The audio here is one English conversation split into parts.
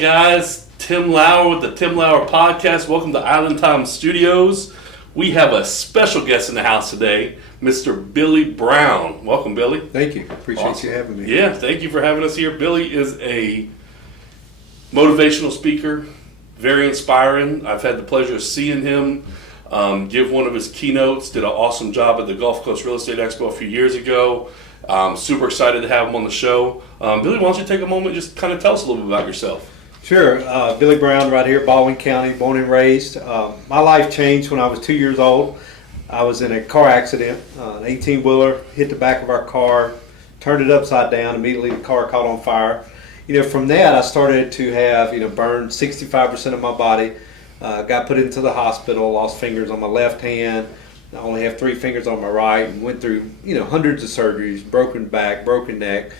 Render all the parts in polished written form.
Guys, Tim Lauer with the Tim Lauer Podcast. Welcome to Island Time Studios. We have a special guest in the house today, Mr. Billy Brown. Welcome, Billy. Thank you. Appreciate you having me. Yeah, thank you for having us here. Billy is a motivational speaker, very inspiring. I've had the pleasure of seeing him give one of his keynotes. Did an awesome job at the Gulf Coast Real Estate Expo a few years ago. Super excited to have him on the show. Billy, why don't you take a moment and just kind of tell us a little bit about yourself? Sure. Billy Brown right here, Baldwin County, born and raised. My life changed when I was 2 years old. I was in a car accident. An 18-wheeler hit the back of our car, turned it upside down. Immediately the car caught on fire. From that I started to have, burned 65% of my body. Got put into the hospital, lost fingers on my left hand. I only have 3 fingers on my right, and went through, hundreds of surgeries, broken back, broken neck.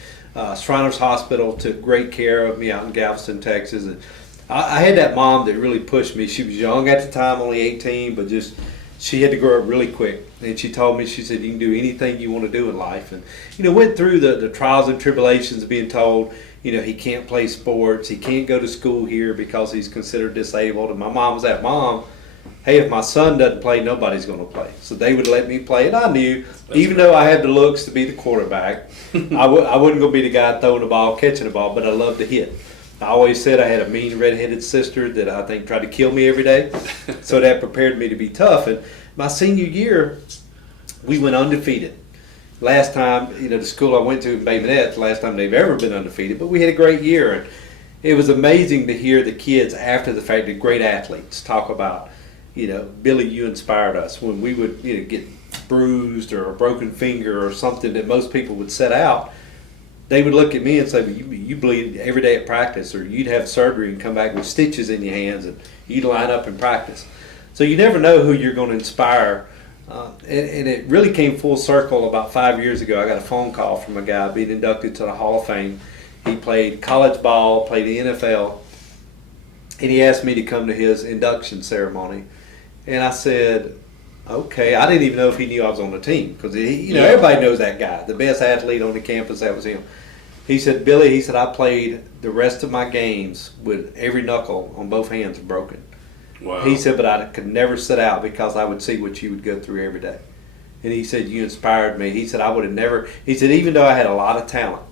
Shriners Hospital took great care of me out in Galveston, Texas. And I had that mom that really pushed me. She was young at the time, only 18, but she had to grow up really quick. And she told me, she said, you can do anything you want to do in life. And, went through the trials and tribulations of being told, he can't play sports, he can't go to school here because he's considered disabled. And my mom was that mom. Hey, if my son doesn't play, nobody's going to play. So they would let me play. And I knew, though I had the looks to be the quarterback, I wasn't going to be the guy throwing the ball, catching the ball, but I loved to hit. I always said I had a mean redheaded sister that I think tried to kill me every day. So that prepared me to be tough. And my senior year, we went undefeated. Last time, the school I went to in Bay Minette, the last time they've ever been undefeated. But we had a great year. And it was amazing to hear the kids after the fact, the great athletes, talk about, Billy, you inspired us. When we would get bruised or a broken finger or something that most people would set out, they would look at me and say, well, you bleed every day at practice, or you'd have surgery and come back with stitches in your hands and you'd line up in practice. So you never know who you're going to inspire. And it really came full circle about 5 years ago. I got a phone call from a guy being inducted to the Hall of Fame. He played college ball, played the NFL, and he asked me to come to his induction ceremony. And I said, okay. I didn't even know if he knew I was on the team because everybody knows that guy, the best athlete on the campus. That was him. He said, Billy, I played the rest of my games with every knuckle on both hands broken. Wow. He said, but I could never sit out because I would see what you would go through every day. And he said, you inspired me. He said, I would have never. He said, even though I had a lot of talent,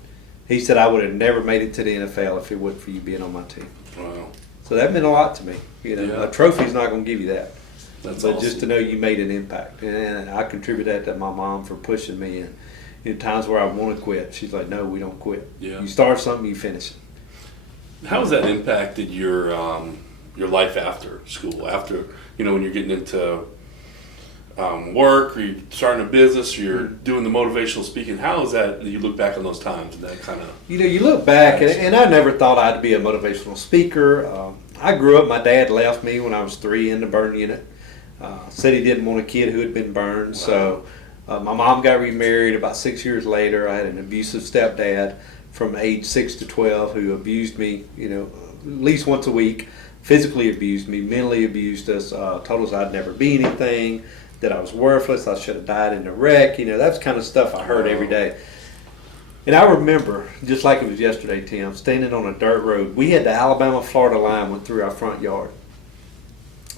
he said, I would have never made it to the NFL if it wasn't for you being on my team. Wow. So that meant a lot to me. A trophy's not going to give you that. That's but awesome. Just to know you made an impact. And I contribute that to my mom for pushing me. And times where I want to quit, she's like, no, we don't quit. Yeah. You start something, you finish it. How has that impacted your life after school? After, when you're getting into work, or you're starting a business, or you're doing the motivational speaking, how is that you look back on those times and that kind of... You look back, and I never thought I'd be a motivational speaker. I grew up, my dad left me when I was 3 in the burn unit. Said he didn't want a kid who had been burned. Wow. So my mom got remarried about 6 years later. I had an abusive stepdad from age 6 to 12 who abused me, at least once a week, physically abused me, mentally abused us, told us I'd never be anything, that I was worthless, I should have died in a wreck. That's kind of stuff I heard every day. And I remember, just like it was yesterday, Tim, standing on a dirt road. We had the Alabama-Florida line went through our front yard.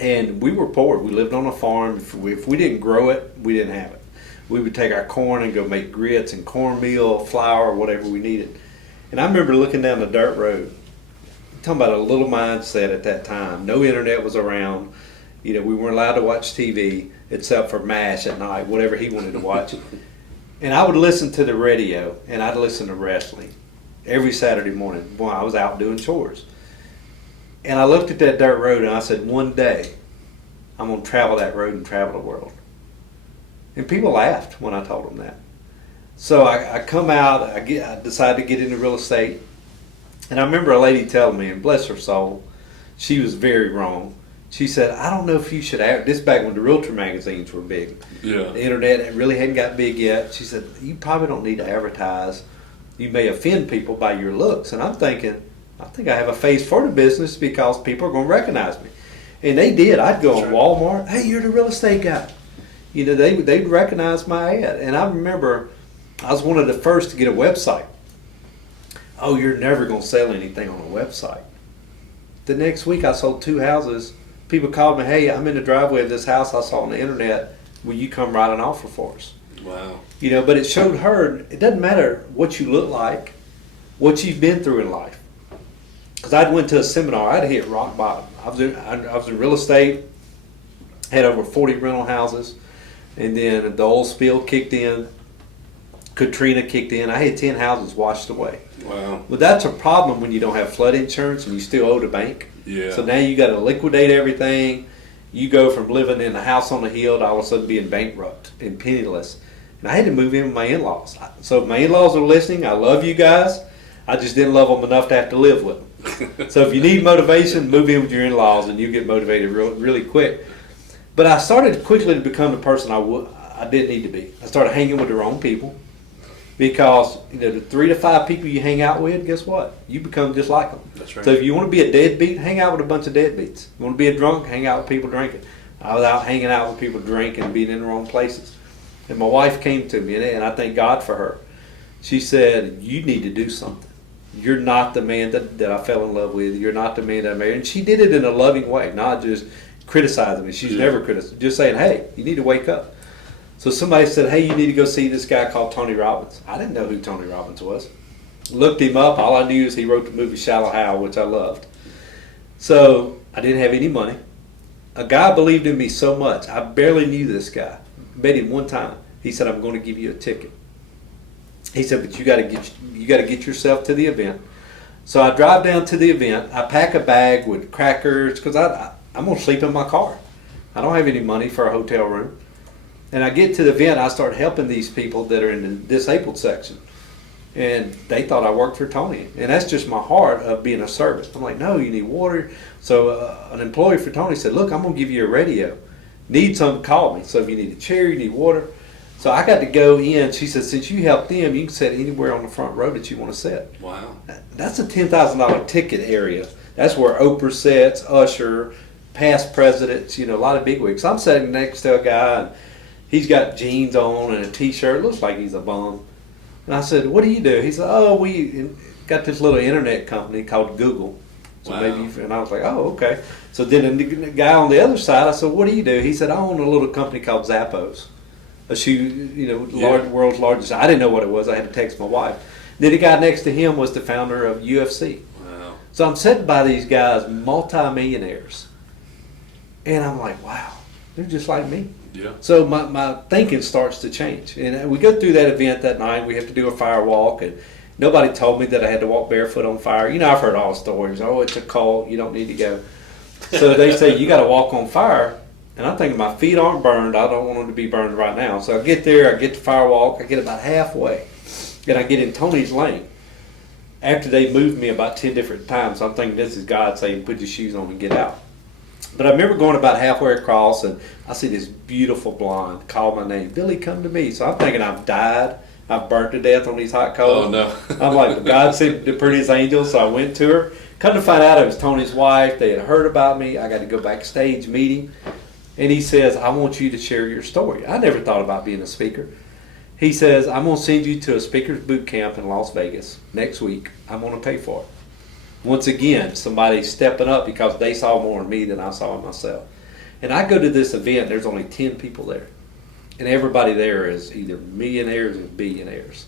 And we were poor. We lived on a farm. If we didn't grow it, we didn't have it. We would take our corn and go make grits and cornmeal, flour, whatever we needed. And I remember looking down the dirt road, talking about a little mindset at that time. No internet was around. We weren't allowed to watch TV except for MASH at night, whatever he wanted to watch. And I would listen to the radio, and I'd listen to wrestling every Saturday morning while I was out doing chores. And I looked at that dirt road, and I said, one day, I'm going to travel that road and travel the world. And people laughed when I told them that. So I come out, I decided to get into real estate. And I remember a lady telling me, and bless her soul, she was very wrong. She said, I don't know if you should this back when the realtor magazines were big. Yeah. The internet really hadn't got big yet. She said, you probably don't need to advertise. You may offend people by your looks. And I'm thinking, I think I have a face for the business because people are going to recognize me. And they did. I'd go on Walmart, hey, you're the real estate guy. They'd recognize my ad. And I remember I was one of the first to get a website. Oh, you're never going to sell anything on a website. the next week I sold 2 houses. People called me, hey, I'm in the driveway of this house I saw on the internet. Will you come write an offer for us? Wow. You know, but it showed her it doesn't matter what you look like, what you've been through in life. Because I went to a seminar, I'd hit rock bottom. I was in real estate, had over 40 rental houses, and then the oil spill kicked in, Katrina kicked in. I had 10 houses washed away. Wow. But that's a problem when you don't have flood insurance and you still owe the bank. Yeah. So now you got to liquidate everything. You go from living in a house on the hill to all of a sudden being bankrupt and penniless. And I had to move in with my in-laws. So if my in-laws are listening, I love you guys. I just didn't love them enough to have to live with them. So if you need motivation, move in with your in-laws and you get motivated really quick. But I started quickly to become the person I didn't need to be. I started hanging with the wrong people. Because the 3 to 5 people you hang out with, guess what? You become just like them. That's right. So if you want to be a deadbeat, hang out with a bunch of deadbeats. You want to be a drunk, hang out with people drinking. I was out hanging out with people drinking and being in the wrong places. And my wife came to me, and I thank God for her. She said, you need to do something. You're not the man that I fell in love with. You're not the man that I married. And she did it in a loving way, not just criticizing me. She's never criticized. Just saying, hey, you need to wake up. So somebody said, hey, you need to go see this guy called Tony Robbins. I didn't know who Tony Robbins was. Looked him up. All I knew is he wrote the movie Shallow Hal, which I loved. So I didn't have any money. A guy believed in me so much. I barely knew this guy. Met him one time. He said, I'm going to give you a ticket. He said, but you got to get yourself to the event. So I drive down to the event. I pack a bag with crackers because I'm going to sleep in my car. I don't have any money for a hotel room. And I get to the event, I start helping these people that are in the disabled section. And they thought I worked for Tony. And that's just my heart of being a servant. I'm like, no, you need water. So an employee for Tony said, look, I'm going to give you a radio. Need something, call me. So if you need a chair, you need water. So I got to go in. She said, since you helped them, you can sit anywhere on the front row that you want to sit. Wow. That's a $10,000 ticket area. That's where Oprah sits, Usher, past presidents, a lot of bigwigs. So I'm sitting next to a guy, and he's got jeans on and a t-shirt. Looks like he's a bum. And I said, what do you do? He said, oh, we got this little internet company called Google. So wow. and I was like, oh, okay. So then the guy on the other side, I said, what do you do? He said, I own a little company called Zappos, a shoe, world's largest. I didn't know what it was. I had to text my wife. Then the guy next to him was the founder of UFC. Wow. So I'm sitting by these guys, multi-millionaires. And I'm like, wow, they're just like me. Yeah. So my thinking starts to change. And we go through that event that night. We have to do a fire walk. And nobody told me that I had to walk barefoot on fire. I've heard all the stories. Oh, it's a cult. You don't need to go. So they say, you got to walk on fire. And I'm thinking my feet aren't burned. I don't want them to be burned right now. So I get there. I get the fire walk. I get about halfway. And I get in Tony's lane. After they moved me about 10 different times, I'm thinking this is God saying, put your shoes on and get out. But I remember going about halfway across, and I see this beautiful blonde call my name. Billy, come to me. So I'm thinking I've died. I've burnt to death on these hot coals. Oh, no. I'm like, God sent the prettiest angel, so I went to her. Come to find out it was Tony's wife. They had heard about me. I got to go backstage meeting. And he says, I want you to share your story. I never thought about being a speaker. He says, I'm going to send you to a speaker's boot camp in Las Vegas next week. I'm going to pay for it. Once again, somebody stepping up because they saw more in me than I saw in myself. And I go to this event, there's only 10 people there. And everybody there is either millionaires or billionaires.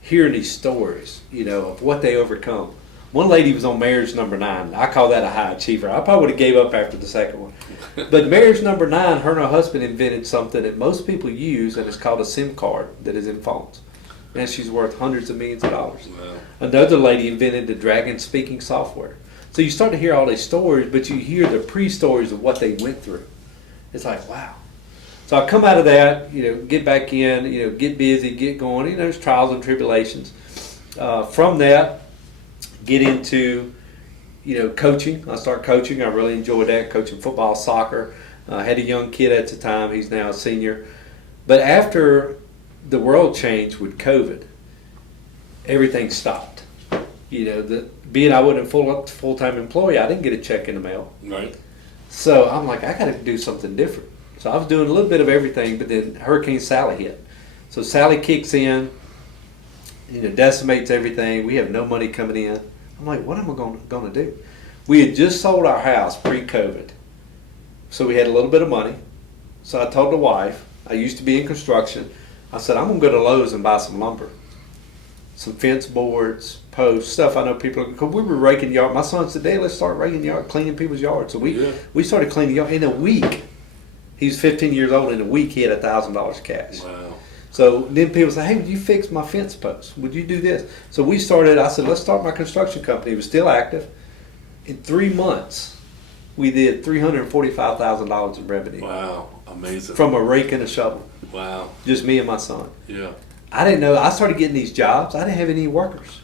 Hearing these stories, of what they overcome. One lady was on marriage number 9. I call that a high achiever. I probably would have gave up after the second one. But marriage number 9, her and her husband invented something that most people use, and it's called a SIM card that is in phones. And she's worth hundreds of millions of dollars. Wow. Another lady invented the dragon speaking software. So you start to hear all these stories, but you hear the pre-stories of what they went through. It's like, wow. So I come out of that, get back in, get busy, get going. There's trials and tribulations. From that, get into, coaching. I start coaching. I really enjoyed that, coaching football, soccer. I had a young kid at the time. He's now a senior. But after the world changed with COVID, everything stopped. Being I wasn't a full-time employee, I didn't get a check in the mail. Right. So I'm like, I got to do something different. So I was doing a little bit of everything, but then Hurricane Sally hit. So Sally kicks in, decimates everything. We have no money coming in. I'm like, what am I going to do? We had just sold our house pre-COVID, so we had a little bit of money. So I told the wife, I used to be in construction, I said, I'm going to go to Lowe's and buy some lumber. Some fence boards, posts, stuff I know people, because we were raking yard. My son said, Dad, let's start raking yard, cleaning people's yards. So we started cleaning yard. In a week, he was 15 years old. In a week, he had $1,000 cash. Wow. So then people say, hey, would you fix my fence posts? Would you do this? So we started, I said, let's start my construction company. It was still active. In 3 months, we did $345,000 in revenue. Wow. Amazing. From a rake and a shovel. Wow. Just me and my son. Yeah. I didn't know. I started getting these jobs. I didn't have any workers,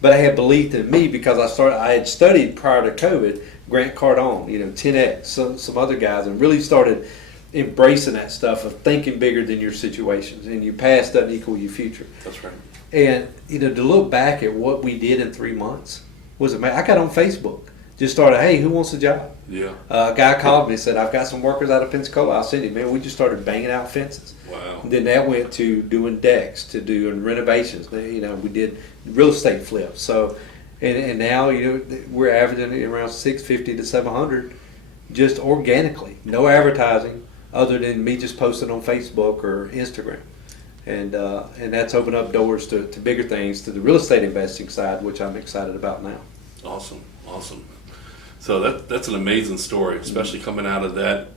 but I had believed in me because I had studied prior to COVID. Grant Cardone, 10X, some other guys, and really started embracing that stuff of thinking bigger than your situations, and your past doesn't equal your future. That's right. And to look back at what we did in 3 months was amazing. I got on Facebook, just started, hey, who wants a job? Yeah. A guy called me and said, I've got some workers out of Pensacola. I'll send you. Man, we just started banging out fences. Wow. And then that went to doing decks, to doing renovations. We did real estate flips. So, and now we're averaging around 650 to 700, just organically, no advertising, other than me just posting on Facebook or Instagram, and that's opened up doors to bigger things, to the real estate investing side, which I'm excited about now. Awesome. So that's an amazing story, especially coming out of that,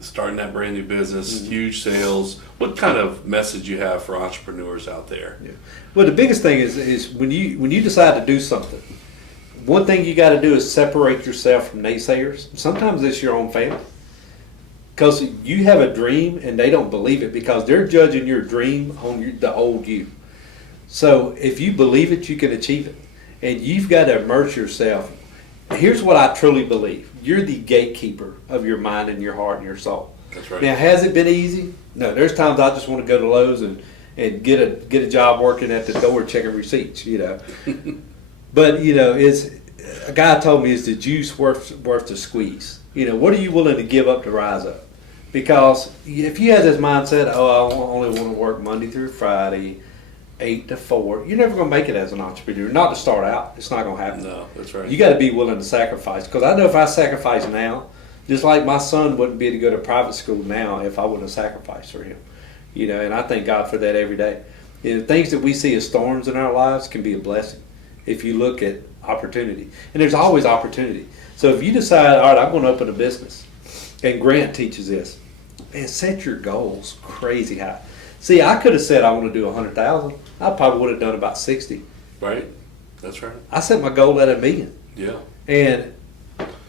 starting that brand new business, huge sales. What kind of message you have for entrepreneurs out there? Yeah. Well, the biggest thing is when you decide to do something, one thing you got to do is separate yourself from naysayers. Sometimes it's your own family, because you have a dream and they don't believe it because they're judging your dream on the old you. So if you believe it, you can achieve it, and you've got to immerse yourself. Here's what I truly believe. You're the gatekeeper of your mind and your heart and your soul. That's right. Now, has it been easy? No. There's times I just want to go to Lowe's and get a job working at the door checking receipts, But, it's, a guy told me, is the juice worth the squeeze? What are you willing to give up to rise up? Because if you have this mindset, I only want to work Monday through Friday, 8 to 4, you're never going to make it as an entrepreneur. Not to start out. It's not going to happen. No, that's right. You got to be willing to sacrifice. Because I know if I sacrifice now, just like my son wouldn't be able to go to private school now if I wouldn't have sacrificed for him. And I thank God for that every day. Things that we see as storms in our lives can be a blessing if you look at opportunity. And there's always opportunity. So if you decide, all right, I'm going to open a business, and Grant teaches this, man, set your goals crazy high. See, I could have said I want to do 100,000. I probably would have done about 60. Right. That's right. I set my goal at $1 million. Yeah. And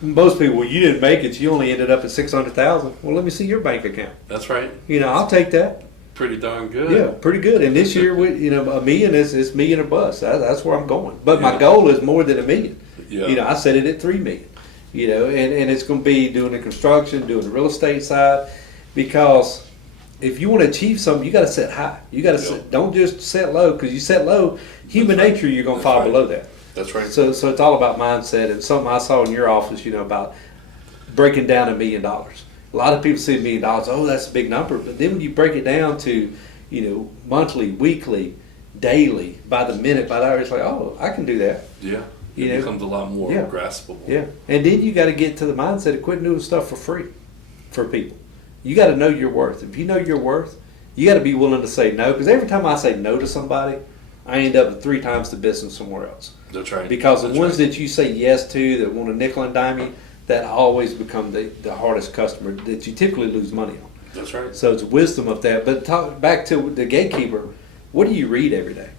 most people, well, you didn't make it. You only ended up at 600,000. Well, let me see your bank account. That's right. I'll take that. Pretty darn good. Yeah, pretty good. And this year, $1 million is million or bust. That's where I'm going. But my goal is more than $1 million. Yeah. I set it at $3 million. And it's going to be doing the construction, doing the real estate side, because if you want to achieve something, you got to set high. You got to don't just set low, because you set low, human nature, you're going to fall below that. That's right. So it's all about mindset, and something I saw in your office, about breaking down $1 million. A lot of people see $1 million, oh, that's a big number, but then when you break it down to, monthly, weekly, daily, by the minute, by the hour, it's like, oh, I can do that. Yeah. It becomes a lot more graspable. Yeah. And then you got to get to the mindset of quitting doing stuff for free for people. You got to know your worth. If you know your worth, you got to be willing to say no. Because every time I say no to somebody, I end up with 3 times the business somewhere else. That's right. Because the ones that you say yes to, that want to nickel and dime you, that always become the hardest customer that you typically lose money on. That's right. So it's wisdom of that. But talk back to the gatekeeper. What do you read every day?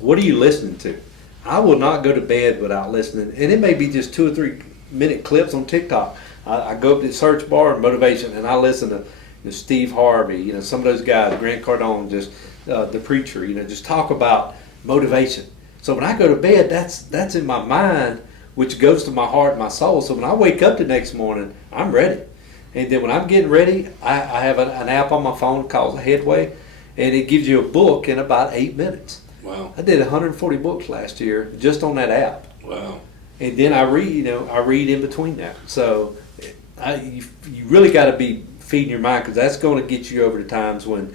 What are you listening to? I will not go to bed without listening. And it may be just 2 or 3 minute clips on TikTok. I go up to the search bar and motivation, and I listen to Steve Harvey, some of those guys, Grant Cardone, just the preacher, just talk about motivation. So when I go to bed, that's in my mind, which goes to my heart and my soul. So when I wake up the next morning, I'm ready. And then when I'm getting ready, I have an app on my phone called Headway, and it gives you a book in about 8 minutes. Wow. I did 140 books last year just on that app. Wow. And then I read in between that. So you really got to be feeding your mind, because that's going to get you over the times when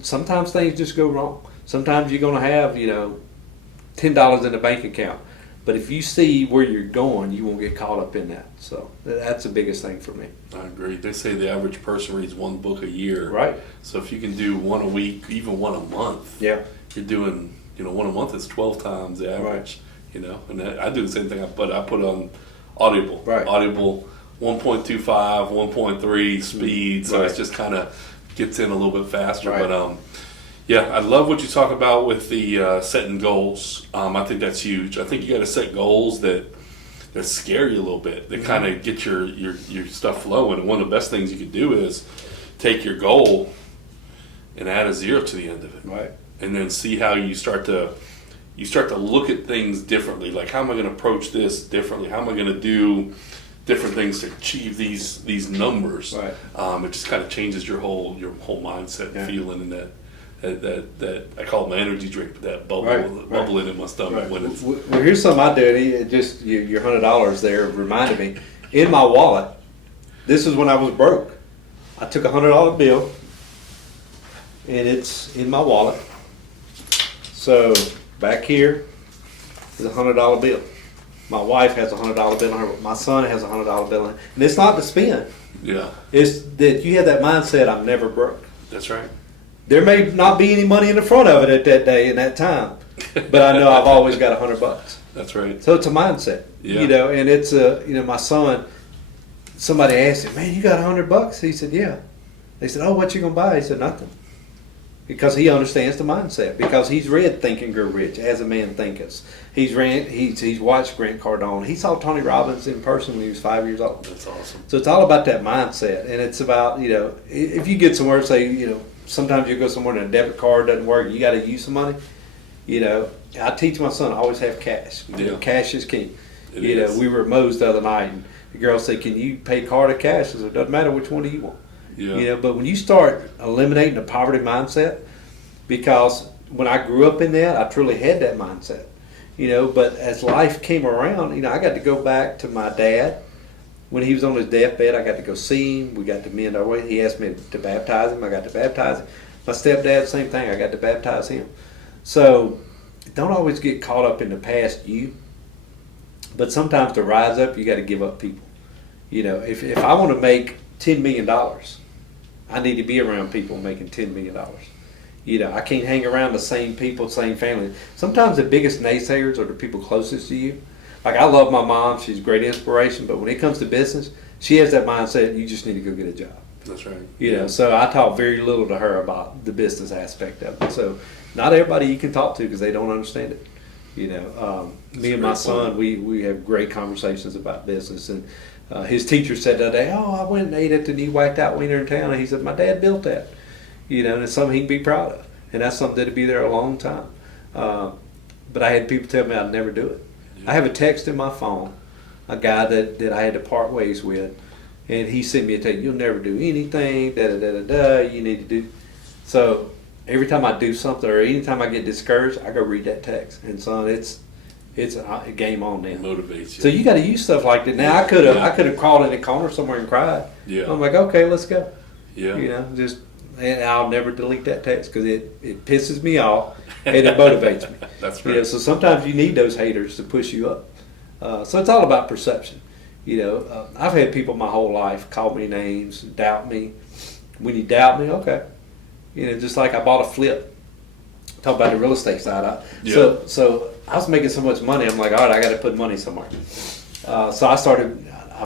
sometimes things just go wrong. Sometimes you're going to have, $10 in the bank account, But if you see where you're going, you won't get caught up in that. So that's the biggest thing for me. I agree. They say the average person reads one book a year. Right. So if you can do one a week, even one a month, Yeah. you're doing, one a month is 12 times the average, and I do the same thing, but I put on Audible. Right. Audible 1.25, 1.3 speed, so Right. it's just kind of gets in a little bit faster. Right. But yeah, I love what you talk about with the setting goals. I think that's huge. I think you got to set goals that scare you a little bit, that kind of get your stuff flowing. And one of the best things you could do is take your goal and add a 0 to the end of it, Right. and then see how you start to look at things differently. Like, how am I going to approach this differently? How am I going to do different things to achieve these numbers? Right. It just kind of changes your whole mindset and feeling, and that I call it my energy drink, but that bubbling in my stomach Right. when it's Well, here's something I do. It just your $100 there reminded me. In my wallet, this is when I was broke. I took a $100 bill, and it's in my wallet. So back here is a $100 bill. My wife has a $100 bill on her. My son has a $100 bill on her. And it's not to spend. yeah, It's that you have that mindset, I'm never broke. that's right. There may not be any money in the front of it at that day and that time, but I know I've always got $100. That's right. So it's a mindset, Yeah. and it's my son. Somebody asked him, "Man, you got $100?" He said, "Yeah." They said, "Oh, what you gonna buy?" He said, "Nothing," because he understands the mindset. Because he's read Think and Grow Rich, As a Man Thinketh. He's watched Grant Cardone. He saw Tony Robbins in person when he was 5 years old. That's awesome. So it's all about that mindset, and it's about if you get somewhere, say sometimes you go somewhere and a debit card doesn't work, you got to use some money. I teach my son always have cash. Yeah. Cash is king. It is. We were at Moe's the other night, and the girl said, "Can you pay card or cash?" I said, "It doesn't matter which one do you want." Yeah. But when you start eliminating the poverty mindset, because when I grew up in that, I truly had that mindset. But as life came around, I got to go back to my dad. When he was on his deathbed, I got to go see him. We got to mend our way. He asked me to baptize him. I got to baptize him. My stepdad, same thing. I got to baptize him. So don't always get caught up in the past you. But sometimes to rise up, you got to give up people. If I want to make $10 million, I need to be around people making $10 million. I can't hang around the same people, same family. Sometimes the biggest naysayers are the people closest to you. Like, I love my mom. She's a great inspiration. But when it comes to business, she has that mindset, you just need to go get a job. That's right. So I talk very little to her about the business aspect of it. So not everybody you can talk to because they don't understand it. Me and my son, we have great conversations about business. And his teacher said the other day, "Oh, I went and ate at the new whacked out wiener in town." And he said, "My dad built that." And it's something he can be proud of. And that's something that'll be there a long time. But I had people tell me I'd never do it. I have a text in my phone, a guy that I had to part ways with, and he sent me a text, "You'll never do anything, you need to do." So every time I do something or anytime I get discouraged, I go read that text. And son, it's a game on then. It motivates you. So you got to use stuff like that. Now I could have crawled in a corner somewhere and cried. Yeah. I'm like, okay, let's go. Yeah. And I'll never delete that text because it pisses me off and it motivates me. That's right. So sometimes you need those haters to push you up. So it's all about perception. I've had people my whole life call me names, doubt me. When you doubt me, okay. Just like I bought a flip. Talk about the real estate side. So I was making so much money. I'm like, all right, I got to put money somewhere. So I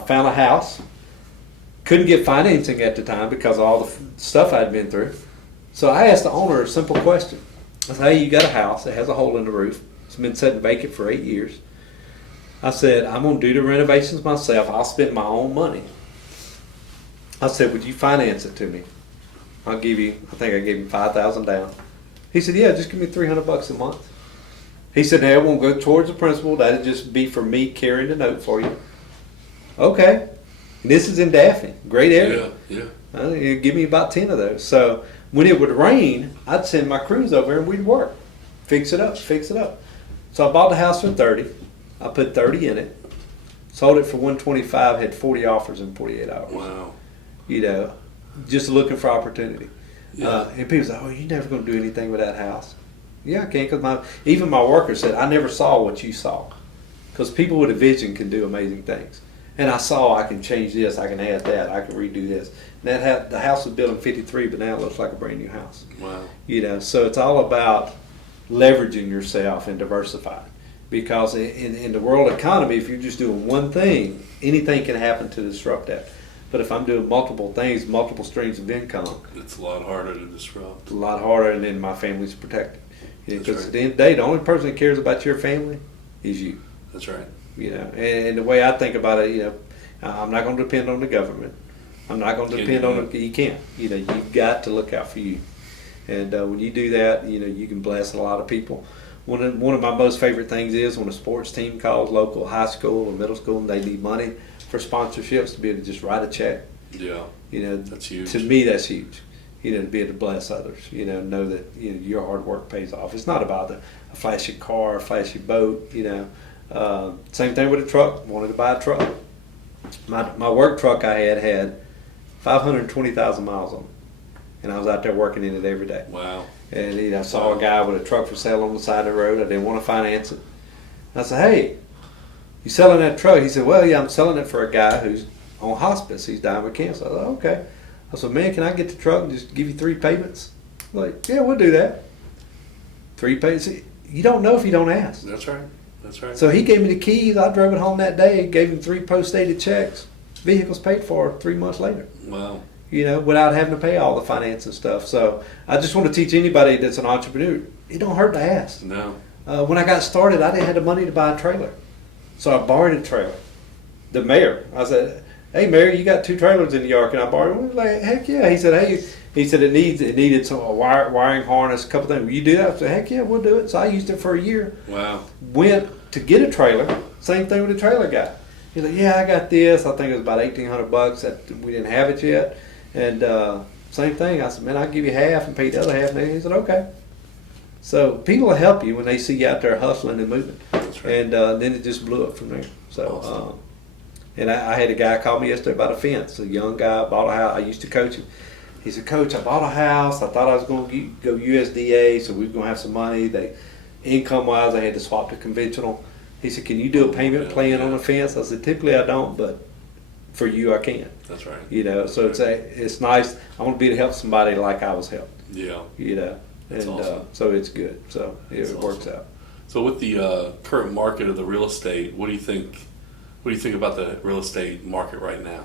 found a house. Couldn't get financing at the time because of all the stuff I'd been through. So I asked the owner a simple question. I said, "Hey, you got a house that has a hole in the roof. It's been sitting vacant for 8 years." I said, "I'm going to do the renovations myself. I'll spend my own money." I said, "Would you finance it to me? I'll give you," I think I gave him $5,000 down. He said, "Yeah, just give me $300 a month." He said, "Now it won't go towards the principal. That'll just be for me carrying the note for you." Okay. And this is in Daphne, great area. Yeah. It'd give me about 10 of those. So when it would rain, I'd send my crews over and we'd work. Fix it up. So I bought the house for 30. I put 30 in it. Sold it for 125, had 40 offers in 48 hours. Wow. Just looking for opportunity. Yeah. And people say, "Oh, you're never going to do anything with that house." Yeah, I can, because even my workers said, "I never saw what you saw." because people with a vision can do amazing things. And I saw I can change this, I can add that, I can redo this. And the house was built in '53, but now it looks like a brand new house. Wow. So it's all about leveraging yourself and diversifying. Because in the world economy, if you're just doing one thing, anything can happen to disrupt that. But if I'm doing multiple things, multiple streams of income, It's a lot harder to disrupt. it's a lot harder, and then my family's protected. That's Because right. at the end of the day, the only person that cares about your family is you. That's right. And the way I think about it, I'm not going to depend on the government. I'm not going to depend on you can't. You've got to look out for you. And when you do that, you can bless a lot of people. One of my most favorite things is when a sports team calls local high school or middle school and they need money for sponsorships, to be able to just write a check. Yeah. That's huge. To me, that's huge. To be able to bless others. Know that your hard work pays off. It's not about a flashy car, a flashy boat. Same thing with a truck. Wanted to buy a truck. My work truck I had 520,000 miles on it, and I was out there working in it every day. Wow. And I saw a guy with a truck for sale on the side of the road. I didn't want to finance it. I said, "Hey, you selling that truck?" He said, "Well, yeah, I'm selling it for a guy who's on hospice. He's dying of cancer." I said, "Okay." I said, "Man, can I get the truck and just give you 3 payments?" Like, "Yeah, we'll do that." 3 payments. You don't know if you don't ask. That's right. That's right. So he gave me the keys. I drove it home that day. Gave him 3 post-dated checks. Vehicle's paid for 3 months later. Wow. Without having to pay all the finance and stuff. So I just want to teach anybody that's an entrepreneur, it don't hurt to ask. No. When I got started, I didn't have the money to buy a trailer. So I borrowed a trailer. The mayor, I said, "Hey, mayor, you got 2 trailers in the yard. Can I borrow one?" He was like, "Heck yeah." He said, it needed some wiring harness, a couple things. Will you do that? I said, "Heck yeah, we'll do it." So I used it for a year. Wow. Went to get a trailer. Same thing with the trailer guy. He's like, "Yeah, I got this." I think it was about $1,800. That we didn't have it yet. And same thing. I said, "Man, I'll give you half and pay the other half." And he said, "Okay." So people will help you when they see you out there hustling and moving. That's right. And then it just blew up from there. So, Awesome. and I had a guy call me yesterday about a fence. A young guy bought a house. I used to coach him. He said, "Coach, I bought a house. I thought I was going to go USDA, so we were going to have some money. Income-wise, I had to swap to conventional." He said, "Can you do a payment plan on a fence?" I said, "Typically I don't, but for you I can." That's right. So it's nice. I want to be to help somebody like I was helped. Yeah. And awesome. So it's good. So That's it works awesome. out. So with the current market of the real estate, what do you think? What do you think about the real estate market right now?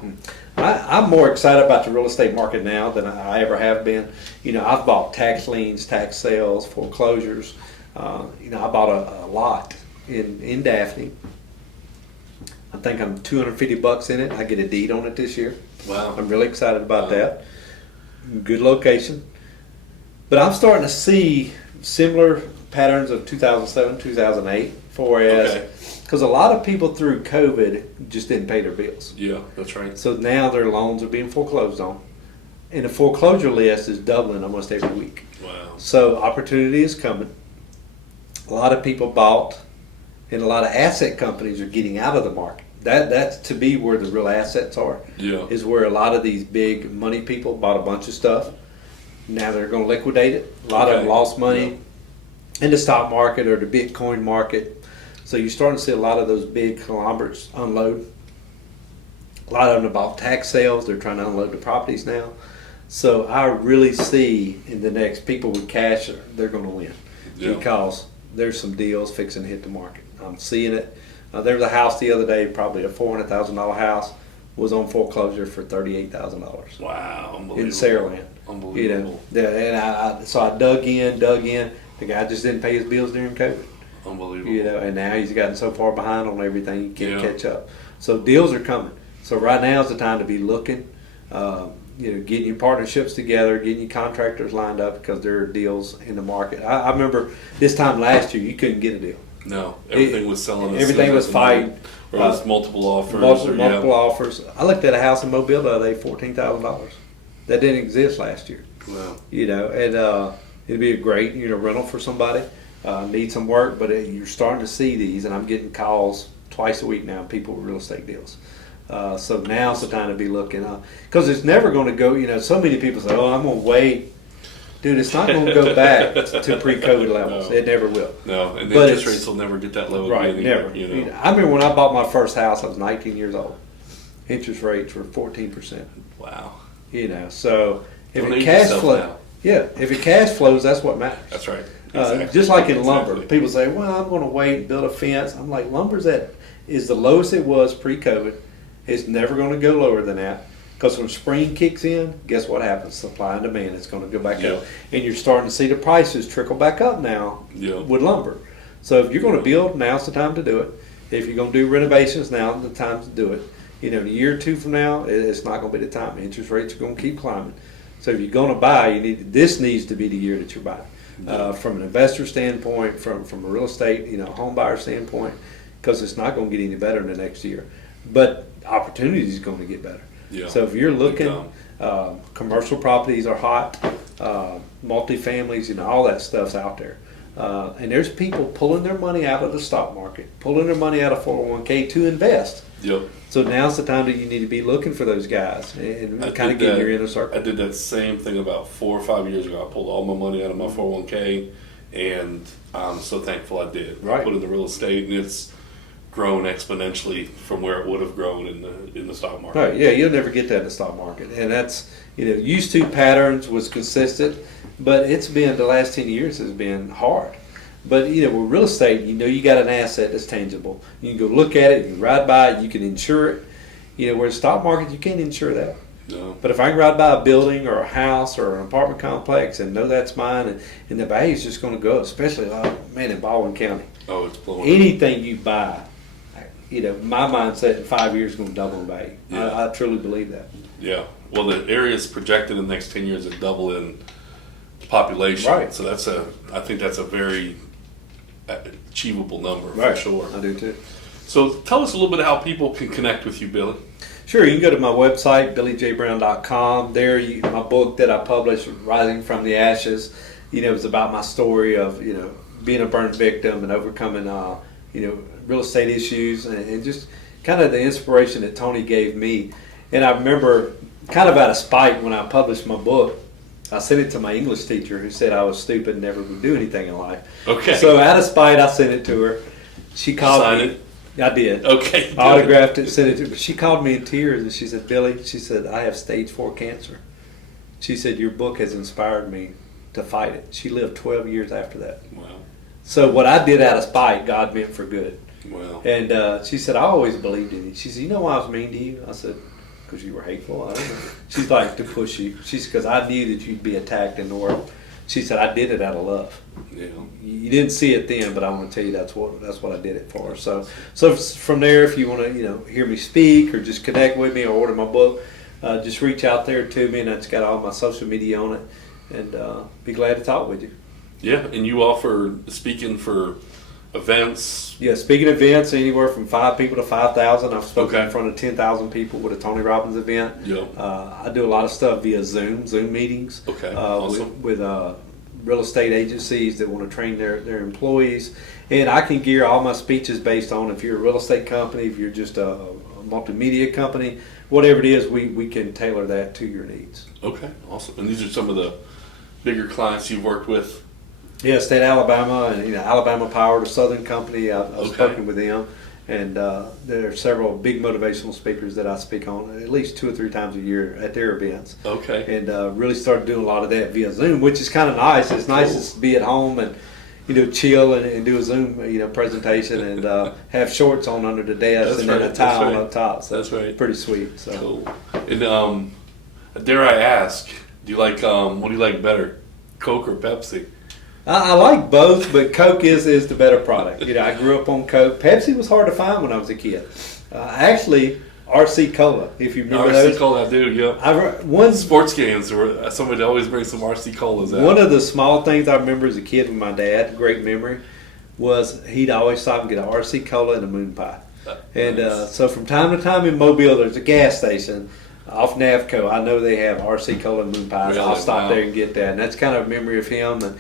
I'm more excited about the real estate market now than I ever have been. I've bought tax liens, tax sales, foreclosures. I bought a lot in Daphne. I think I'm $250 in it. I get a deed on it this year. Wow. I'm really excited about that. Good location. But I'm starting to see similar patterns of 2007, 2008, because a lot of people through COVID just didn't pay their bills. Yeah, that's right. So now their loans are being foreclosed on. And the foreclosure list is doubling almost every week. Wow. So opportunity is coming. A lot of people bought, and a lot of asset companies are getting out of the market. That's to be where the real assets are. Yeah. Is where a lot of these big money people bought a bunch of stuff. Now they're going to liquidate it. A lot of them lost money in the stock market or the Bitcoin market. So you're starting to see a lot of those big conglomerates unload. A lot of them have bought tax sales. They're trying to unload the properties now. So I really see in the next, people with cash, they're going to win. Yeah. Because there's some deals fixing to hit the market. I'm seeing it. There was a house the other day, probably a $400,000 house, was on foreclosure for $38,000. Wow, unbelievable. In Saraland. Unbelievable. So I dug in. The guy just didn't pay his bills during COVID. Unbelievable. And now he's gotten so far behind on everything, he can't catch up. So deals are coming. So right now is the time to be looking, getting your partnerships together, getting your contractors lined up, because there are deals in the market. I remember this time last year, you couldn't get a deal. No, everything was selling. Everything was fighting. Or it was multiple offers. Multiple offers. I looked at a house in Mobile the other day, $14,000. That didn't exist last year. Wow. And it'd be a great rental for somebody. Need some work, but you're starting to see these, and I'm getting calls twice a week now, people with real estate deals. So now's the time to be looking, because it's never going to go. So many people say, "Oh, I'm going to wait dude, it's not going to go back to pre-COVID levels. No. It never will. No, and the But interest it's- rates will never get that low Right, again. never. You know? I remember when I bought my first house, I was 19 years old. Interest rates were 14%. Wow. You know, so if Don't it age cash yourself flow, now. yeah, if it cash flows, that's what matters. That's right. Just like in lumber, Exactly. people say, "Well, I'm going to wait and build a fence." I'm like, lumber's is the lowest it was pre-COVID. It's never going to go lower than that because when spring kicks in, guess what happens? Supply and demand is going to go back Yeah. up, and you're starting to see the prices trickle back up now Yeah. with lumber. So if you're going to build, now's the time to do it. If you're going to do renovations, now's the time to do it. You know, in a year or two from now, it's not going to be the time. Interest rates are going to keep climbing. So if you're going to buy, this needs to be the year that you're buying. From an investor standpoint, from a real estate, home buyer standpoint, because it's not going to get any better in the next year. But opportunity is going to get better. Yeah. So if you're looking, Big commercial properties are hot, multifamilies, all that stuff's out there. And there's people pulling their money out of the stock market, pulling their money out of 401k to invest. Yep. So now's the time that you need to be looking for those guys and I kind of did get in that- your inner circle. I did that same thing about 4 or 5 years ago. I pulled all my money out of my 401k, and I'm so thankful I did. I Right. put it in the real estate, and it's grown exponentially from where it would have grown in the stock market. Right, yeah, you'll never get that in the stock market. And that's, used to patterns was consistent, but it's been, the last 10 years has been hard. But, with real estate, you got an asset that's tangible. You can go look at it, you can ride by it, you can insure it. Where the stock market, you can't insure that. No. But if I can ride by a building or a house or an apartment complex and know that's mine, and the value is just going to go up, especially, in Baldwin County. Oh, it's blowing up. Anything you buy, my mindset in 5 years is going to double in value. Yeah. I truly believe that. Yeah. Well, the area is projected in the next 10 years to double in population. Right. So I think that's a very achievable number for sure. I do too. So tell us a little bit how people can connect with you, Billy. Sure, you can go to my website, billyjbrown.com. There, my book that I published, Rising from the Ashes, it was about my story of, being a burn victim and overcoming, real estate issues and just kind of the inspiration that Tony gave me. And I remember kind of out of spite when I published my book, I sent it to my English teacher who said I was stupid and never would do anything in life. Okay. So out of spite, I sent it to her. She called Sign me. it? I did. Okay. I autographed it, sent it to her. But she called me in tears and she said, "Billy," she said, "I have stage 4 cancer." She said, "Your book has inspired me to fight it." She lived 12 years after that. Wow. So what I did out of spite, God meant for good. Wow. And she said, "I always believed in you." She said, "You know why I was mean to you?" I said, "Because you were hateful." I don't know. She's like, "To push you." She said, "Because I knew that you'd be attacked in the world." She said, "I did it out of love." Yeah. You didn't see it then, but I want to tell you that's what I did it for. So from there, if you want to hear me speak or just connect with me or order my book, just reach out there to me, and that's got all my social media on it, and be glad to talk with you. Yeah, and you offer speaking for events. Yeah, speaking of events, anywhere from 5 people to 5,000. I've spoken Okay. in front of 10,000 people with a Tony Robbins event. Yeah. I do a lot of stuff via Zoom meetings. Okay, awesome. With real estate agencies that want to train their employees. And I can gear all my speeches based on if you're a real estate company, if you're just a multimedia company, whatever it is, we can tailor that to your needs. Okay, awesome. And these are some of the bigger clients you've worked with. Yeah, State of Alabama and Alabama Power, the Southern Company. I've Okay. spoken with them, and there are several big motivational speakers that I speak on at least 2 or 3 times a year at their events. Okay. And really started doing a lot of that via Zoom, which is kind of nice. It's nice Cool. to be at home and chill and do a Zoom presentation and have shorts on under the desk That's and right, then a that's towel right. up top. So That's right. pretty sweet. So Cool. And dare I ask, do you like what do you like better, Coke or Pepsi? I like both, but Coke is the better product. I grew up on Coke. Pepsi was hard to find when I was a kid. Actually, RC Cola, if you remember RC those. Cola, I do. Yep. One Sports games where somebody always brings some RC Colas out. One of the small things I remember as a kid with my dad, great memory, was he'd always stop and get an RC Cola and a moon pie. And Nice. so from time to time in Mobile, there's a gas station off Navco. I know they have RC Cola and moon pies. Really? I'll stop Wow. there and get that. And that's kind of a memory of him. And,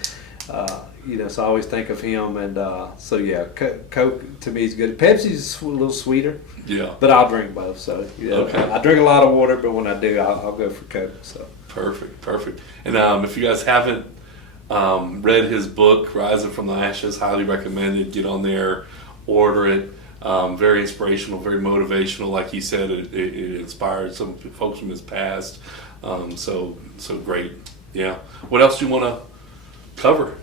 So I always think of him, and so yeah, Coke to me is good. Pepsi's a little sweeter, Yeah. but I'll drink both. So Okay. I drink a lot of water, but when I do, I'll go for Coke. So Perfect. And if you guys haven't read his book, Rising from the Ashes, highly recommended. Get on there, order it. Very inspirational, very motivational. Like he said, it inspired some folks from his past. So great. Yeah. What else do you want to cover?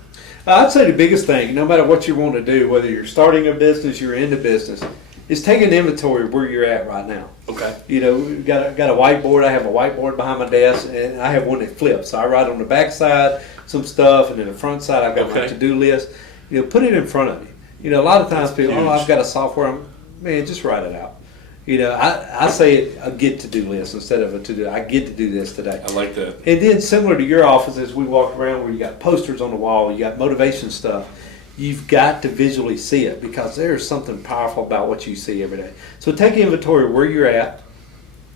I'd say the biggest thing, no matter what you want to do, whether you're starting a business, you're in the business, is take an inventory of where you're at right now. Okay. We've got a whiteboard. I have a whiteboard behind my desk, and I have one that flips. So I write on the back side some stuff, and then the front side I've got my to-do list. Put it in front of you. A lot of times people, huge. I've got a software. Man, just write it out. I say a get to-do list instead of a to-do. I get to do this today. I like that. And then similar to your office, as we walk around where you got posters on the wall, you got motivation stuff, you've got to visually see it because there's something powerful about what you see every day. So take inventory of where you're at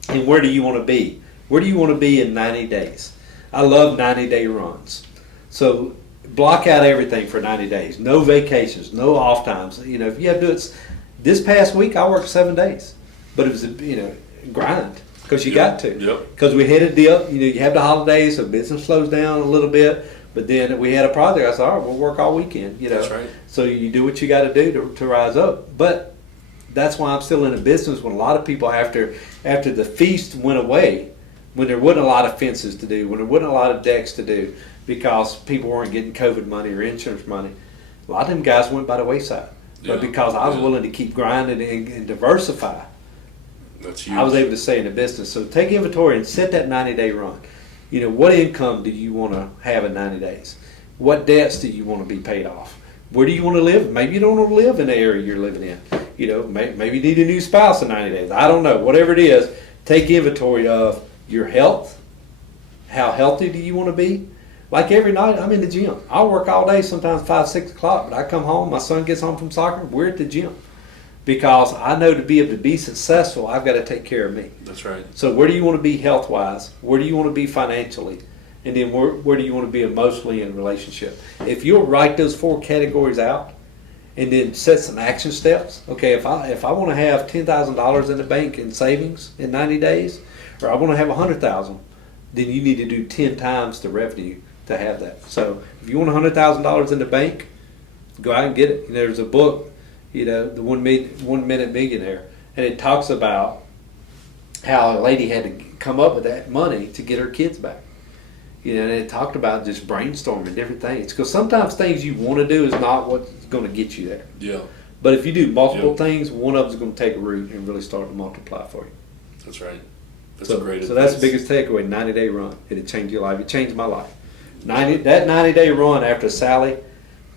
and where do you want to be. Where do you want to be in 90 days? I love 90-day runs. So block out everything for 90 days. No vacations, no off times. If you have to do it. This past week, I worked 7 days. But it was a grind because you got to. Yep. Because we had a dip. You have the holidays, so business slows down a little bit. But then we had a project. I said, all right, we'll work all weekend. That's right. So you do what you got to do to rise up. But that's why I'm still in the business. When a lot of people after the feast went away, when there wasn't a lot of fences to do, when there wasn't a lot of decks to do, because people weren't getting COVID money or insurance money, a lot of them guys went by the wayside. Yeah. But because I was willing to keep grinding and diversify. That's huge. I was able to stay in the business. So take inventory and set that 90-day run. What income do you want to have in 90 days? What debts do you want to be paid off? Where do you want to live? Maybe you don't want to live in the area you're living in. Maybe you need a new spouse in 90 days. I don't know. Whatever it is, take inventory of your health. How healthy do you want to be? Like every night, I'm in the gym. I'll work all day, sometimes 5, 6 o'clock, but I come home, my son gets home from soccer, we're at the gym. Because I know to be able to be successful, I've got to take care of me. That's right. So where do you want to be health-wise? Where do you want to be financially? And then where do you want to be emotionally in relationship? If you'll write those 4 categories out and then set some action steps. Okay, if I want to have $10,000 in the bank in savings in 90 days, or I want to have $100,000, then you need to do 10 times the revenue to have that. So if you want $100,000 in the bank, go out and get it. There's a book, the 1 Minute Millionaire, and it talks about how a lady had to come up with that money to get her kids back. And it talked about just brainstorming different things, because sometimes things you want to do is not what's going to get you there. Yeah. But if you do multiple things, one of them is going to take root and really start to multiply for you. That's right. That's so, great. So that's the biggest takeaway: 90-day run. It'll change your life. It changed my life. That 90-day run after Sally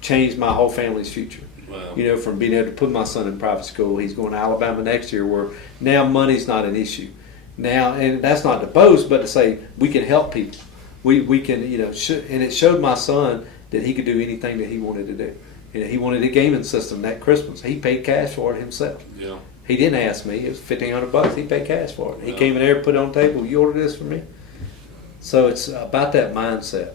changed my whole family's future. Wow. From being able to put my son in private school. He's going to Alabama next year, where now money's not an issue. Now, and that's not to boast, but to say we can help people. We can, and it showed my son that he could do anything that he wanted to do. He wanted a gaming system that Christmas. He paid cash for it himself. Yeah. He didn't ask me. It was $1,500. He paid cash for it. He Wow. came in there, put it on the table. You order this for me. So it's about that mindset.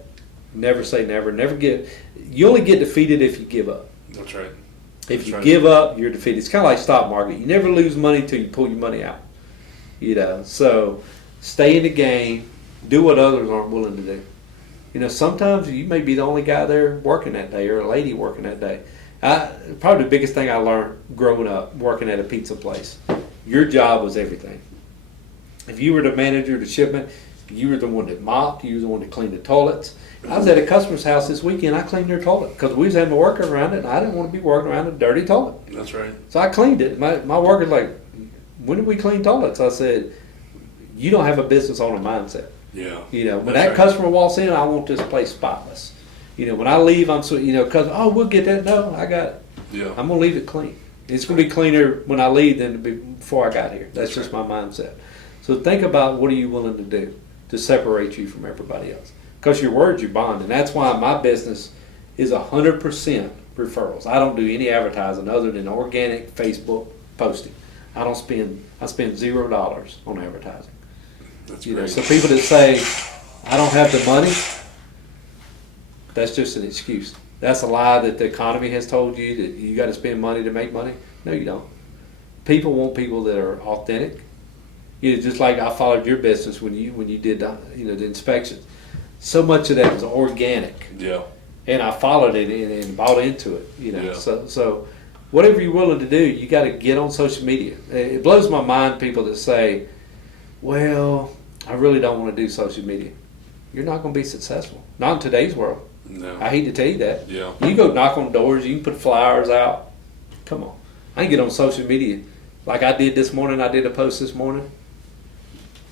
Never say never. Never get. You only get defeated if you give up. That's right. If you give up, you're defeated. It's kind of like stock market. You never lose money until you pull your money out. So stay in the game. Do what others aren't willing to do. Sometimes you may be the only guy there working that day, or a lady working that day. Probably the biggest thing I learned growing up working at a pizza place, your job was everything. If you were the manager of the shipment, you were the one that mopped, you were the one that cleaned the toilets. I was at a customer's house this weekend, I cleaned their toilet because we was having to work around it, and I didn't want to be working around a dirty toilet. That's right. So I cleaned it. My worker's like, when did we clean toilets? I said, you don't have a business owner mindset. Yeah. When that customer walks in, I want this place spotless. When I leave, I'm so, because, we'll get that. No, I got it. Yeah. I'm going to leave it clean. It's going to be cleaner when I leave than before I got here. That's just my mindset. So think about what are you willing to do to separate you from everybody else. Because your word's your bond. And that's why my business is 100% referrals. I don't do any advertising other than organic Facebook posting. I spend $0 on advertising. That's great. So people that say, I don't have the money, that's just an excuse. That's a lie that the economy has told you, that you got to spend money to make money. No, you don't. People want people that are authentic. You know, just like I followed your business when you did the inspections. So much of that was organic, Yeah. and I followed it and bought into it. Yeah. So whatever you're willing to do, you got to get on social media. It blows my mind people that say, "Well, I really don't want to do social media." You're not going to be successful. Not in today's world. No. I hate to tell you that. Yeah. You go knock on doors, you can put flyers out. Come on. I can get on social media. Like I did this morning, I did a post this morning.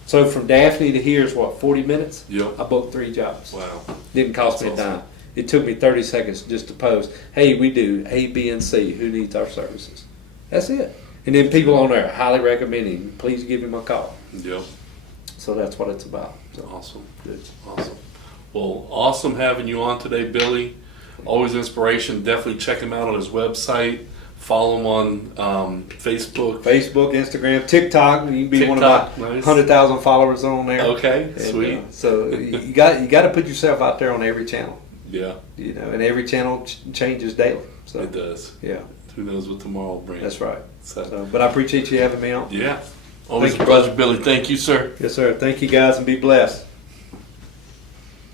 So from Daphne to here is what, 40 minutes? Yep. I booked 3 jobs. Wow. Didn't cost me a That's awesome. dime. It took me 30 seconds just to post, hey, we do A, B, and C. Who needs our services? That's it. And then people on there highly recommending, please give him a call. Yep. So that's what it's about. So, Awesome. good. Awesome. Well, awesome having you on today, Billy. Always inspiration. Definitely check him out on his website. Follow him on Facebook. Facebook, Instagram, TikTok. You can be one of TikTok, my nice. 100,000 followers on there. Okay, And, sweet. so you got to put yourself out there on every channel. Yeah, And every channel changes daily. So it does. yeah, Who knows what tomorrow will bring? that's right. So, So, but I appreciate you having me on. yeah. Always Thank a you, pleasure, brother. Billy. Thank you, sir. Yes, sir. Thank you guys, and be blessed.